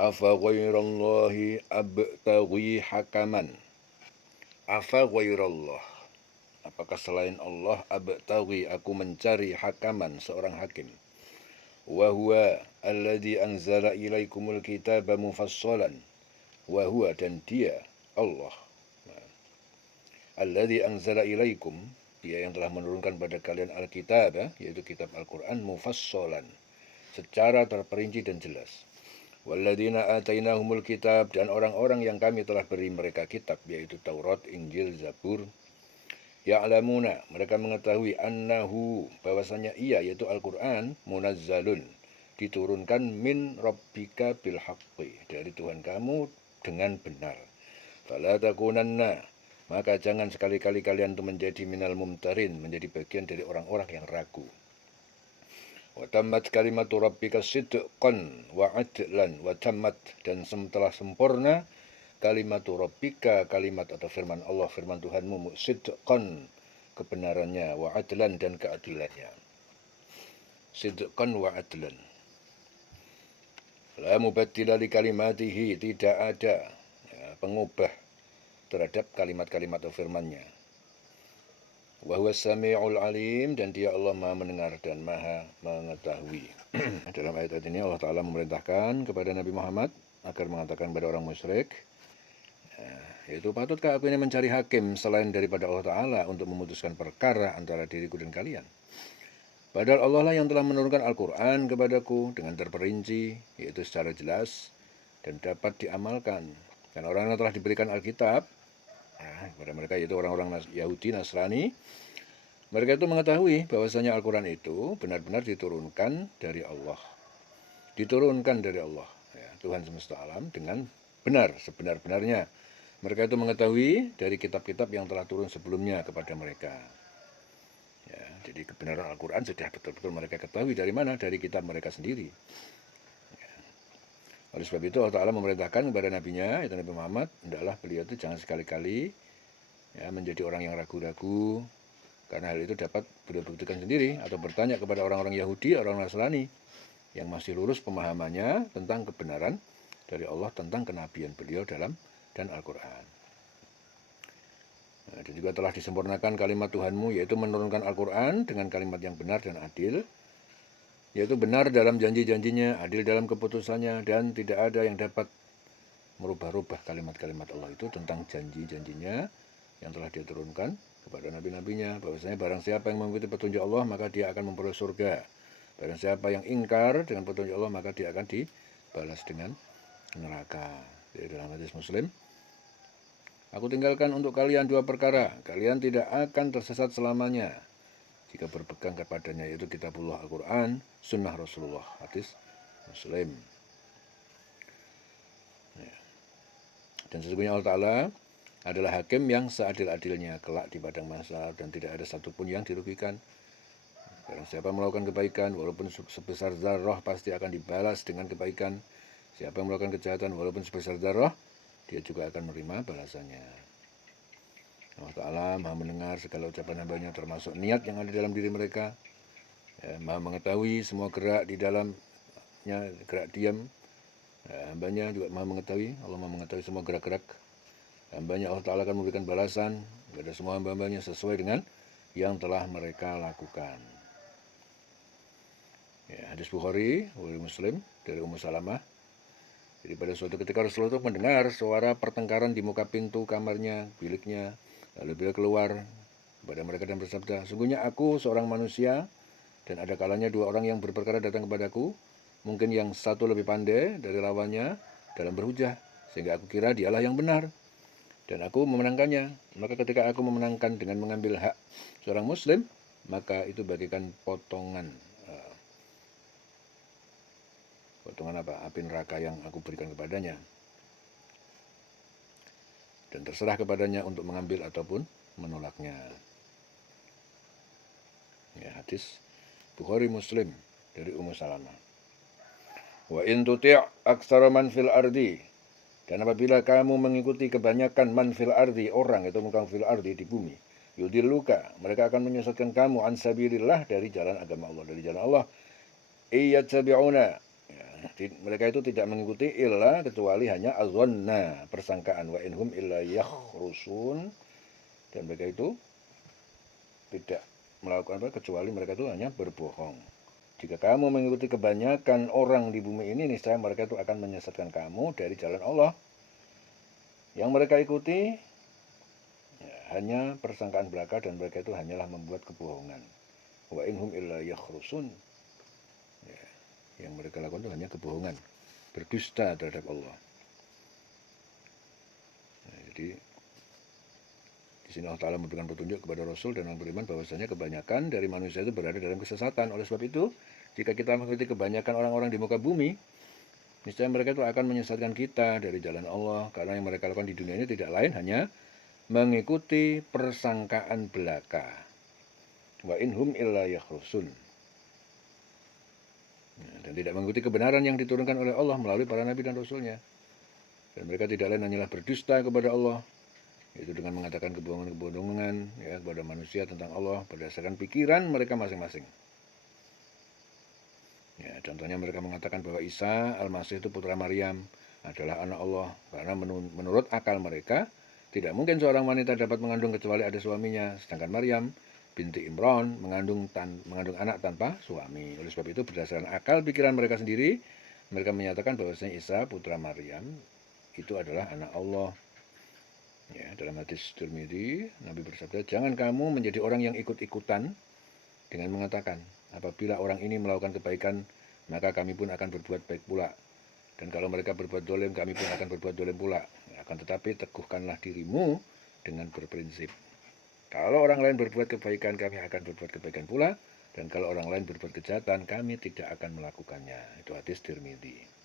Afa ghairallahi abtaghi hakaman. Afa ghairallah, apakah selain Allah, abtaghi, aku mencari hakaman, seorang hakim. Wa huwa alladhi anzala ilaikumul kitaba mufassalan. Wa huwa, dan dia Allah, alladhi anzala ilaikum, dia yang telah menurunkan pada kalian alkitab, yaitu kitab Al-Quran, mufassalan, secara terperinci dan jelas. Walladzina atainahumul kitab, dan orang-orang yang kami telah beri mereka kitab, yaitu Taurat, Injil, Zabur. Ya'lamuna, mereka mengetahui, annahu, bahwasanya ia, yaitu Al-Quran, munazzalun, diturunkan min rabbika bil haqqi, dari Tuhan kamu dengan benar. Fala takunanna, maka jangan sekali-kali kalian itu menjadi minal mumtarin, menjadi bagian dari orang-orang yang ragu. Wa tammat kalimatu rabbika sidqan wa adlan, wa tammat, dan telah sempurna kalimatu rabbika, kalimat atau firman Allah, firman Tuhanmu, sidqan, kebenarannya, wa adlan, dan keadilannya. Sidqan wa adlan. La mubaddila li kalimatihi, tidak ada pengubah terhadap kalimat-kalimat atau firman-Nya. Wa huwas sami'ul alim, dan dia Allah Maha mendengar dan Maha mengetahui. Dalam ayat ini Allah Ta'ala memerintahkan kepada Nabi Muhammad agar mengatakan kepada orang musyrik, yaitu, patutkah aku ini mencari hakim selain daripada Allah Ta'ala untuk memutuskan perkara antara diriku dan kalian? Padahal Allah lah yang telah menurunkan Al-Quran kepadaku dengan terperinci, yaitu secara jelas dan dapat diamalkan. Dan orang yang telah diberikan Alkitab kepada mereka, yaitu orang-orang Yahudi, Nasrani, mereka itu mengetahui bahwasanya Al-Quran itu benar-benar diturunkan dari Allah. Diturunkan dari Allah, Tuhan semesta alam, dengan benar, sebenar-benarnya. Mereka itu mengetahui dari kitab-kitab yang telah turun sebelumnya kepada mereka. Jadi kebenaran Al-Quran sudah betul-betul mereka ketahui dari mana? Dari kitab mereka sendiri. Oleh sebab itu Allah Ta'ala memerintahkan kepada nabinya, yaitu Nabi Muhammad, hendaklah beliau itu jangan sekali-kali menjadi orang yang ragu-ragu, karena hal itu dapat beliau buktikan sendiri atau bertanya kepada orang-orang Yahudi, orang Nasrani yang masih lurus pemahamannya tentang kebenaran dari Allah, tentang kenabian beliau dan Al-Quran. Dan juga telah disempurnakan kalimat Tuhanmu, yaitu menurunkan Al-Quran dengan kalimat yang benar dan adil, yaitu benar dalam janji-janjinya, adil dalam keputusannya, dan tidak ada yang dapat merubah-rubah kalimat-kalimat Allah itu tentang janji-janjinya yang telah dia turunkan kepada nabi-nabinya, bahwasanya barang siapa yang mengikuti petunjuk Allah, maka dia akan memperoleh surga. Barang siapa yang ingkar dengan petunjuk Allah, maka dia akan dibalas dengan neraka. Jadi dalam hadis Muslim, aku tinggalkan untuk kalian dua perkara, kalian tidak akan tersesat selamanya jika berpegang kepadanya, yaitu kitabullah Al-Quran, sunnah Rasulullah, hadis Muslim. Dan sesungguhnya Allah Ta'ala adalah hakim yang seadil-adilnya kelak di padang mahsyar, dan tidak ada satupun yang dirugikan. Barang siapa melakukan kebaikan, walaupun sebesar zarrah, pasti akan dibalas dengan kebaikan. Siapa yang melakukan kejahatan, walaupun sebesar zarrah, dia juga akan menerima balasannya. Allah Ta'ala Maha mendengar segala ucapan hambanya, termasuk niat yang ada dalam diri mereka. Maha mengetahui semua gerak di dalamnya, gerak diam. Hambanya juga Maha mengetahui, Allah Maha mengetahui semua gerak-gerak hambanya. Allah Ta'ala akan memberikan balasan kepada semua hamba-hambanya sesuai dengan yang telah mereka lakukan. Hadis Bukhari, Bukhari Muslim, dari Ummu Salamah. Jadi pada suatu ketika Rasulullah itu mendengar suara pertengkaran di muka pintu kamarnya, biliknya. Lalu beliau keluar kepada mereka dan bersabda, sungguhnya aku seorang manusia, dan ada kalanya dua orang yang berperkara datang kepadaku. Mungkin yang satu lebih pandai dari lawannya dalam berhujah, sehingga aku kira dialah yang benar, dan aku memenangkannya. Maka ketika aku memenangkan dengan mengambil hak seorang muslim, maka itu bagikan potongan api neraka yang aku berikan kepadanya, dan terserah kepadanya untuk mengambil ataupun menolaknya. Hadis Bukhari Muslim dari Ummu Salamah. Wa in tuti' aktsara man fil ardi, dan apabila kamu mengikuti kebanyakan man fil ardi, orang itu muka fil ardi, di bumi, yudilluka, mereka akan menyesatkan kamu, an sabilillah, dari jalan agama Allah, dari jalan Allah. Iyattabi'una, Ya, mereka itu tidak mengikuti illa kecuali hanya azwanna, persangkaan, wa inhum illa yakhrusun, dan mereka itu tidak melakukan apa kecuali mereka itu hanya berbohong. Jika kamu mengikuti kebanyakan orang di bumi ini, niscaya mereka itu akan menyesatkan kamu dari jalan Allah. Yang mereka ikuti ya, hanya persangkaan belaka, dan mereka itu hanyalah membuat kebohongan. Wa inhum illa yakhrusun. Ya, yang mereka lakukan itu hanya kebohongan, berdusta terhadap Allah. Nah, jadi di sini Allah Ta'ala memberikan petunjuk kepada Rasul dan orang beriman bahwasanya kebanyakan dari manusia itu berada dalam kesesatan. Oleh sebab itu, jika kita mengikuti kebanyakan orang-orang di muka bumi, niscaya mereka itu akan menyesatkan kita dari jalan Allah, karena yang mereka lakukan di dunia ini tidak lain hanya mengikuti persangkaan belaka. Wa inhum illa yakhrusun. Dan tidak mengikuti kebenaran yang diturunkan oleh Allah melalui para nabi dan rasulnya. Dan mereka tidak lain hanyalah berdusta kepada Allah, yaitu dengan mengatakan kebohongan-kebohongan ya, kepada manusia tentang Allah berdasarkan pikiran mereka masing-masing. Ya, contohnya mereka mengatakan bahwa Isa Al-Masih itu putra Maryam adalah anak Allah, karena menurut akal mereka tidak mungkin seorang wanita dapat mengandung kecuali ada suaminya, sedangkan Maryam binti Imran mengandung anak tanpa suami. Oleh sebab itu berdasarkan akal pikiran mereka sendiri, mereka menyatakan bahwasanya Isa putra Maryam itu adalah anak Allah. Ya, dalam hadis Tirmidzi, Nabi bersabda, jangan kamu menjadi orang yang ikut-ikutan dengan mengatakan, apabila orang ini melakukan kebaikan, maka kami pun akan berbuat baik pula. Dan kalau mereka berbuat dolim, kami pun akan berbuat dolim pula. Akan tetapi teguhkanlah dirimu dengan berprinsip. Kalau orang lain berbuat kebaikan, kami akan berbuat kebaikan pula. Dan kalau orang lain berbuat kejahatan, kami tidak akan melakukannya. Itu hadis Tirmidzi.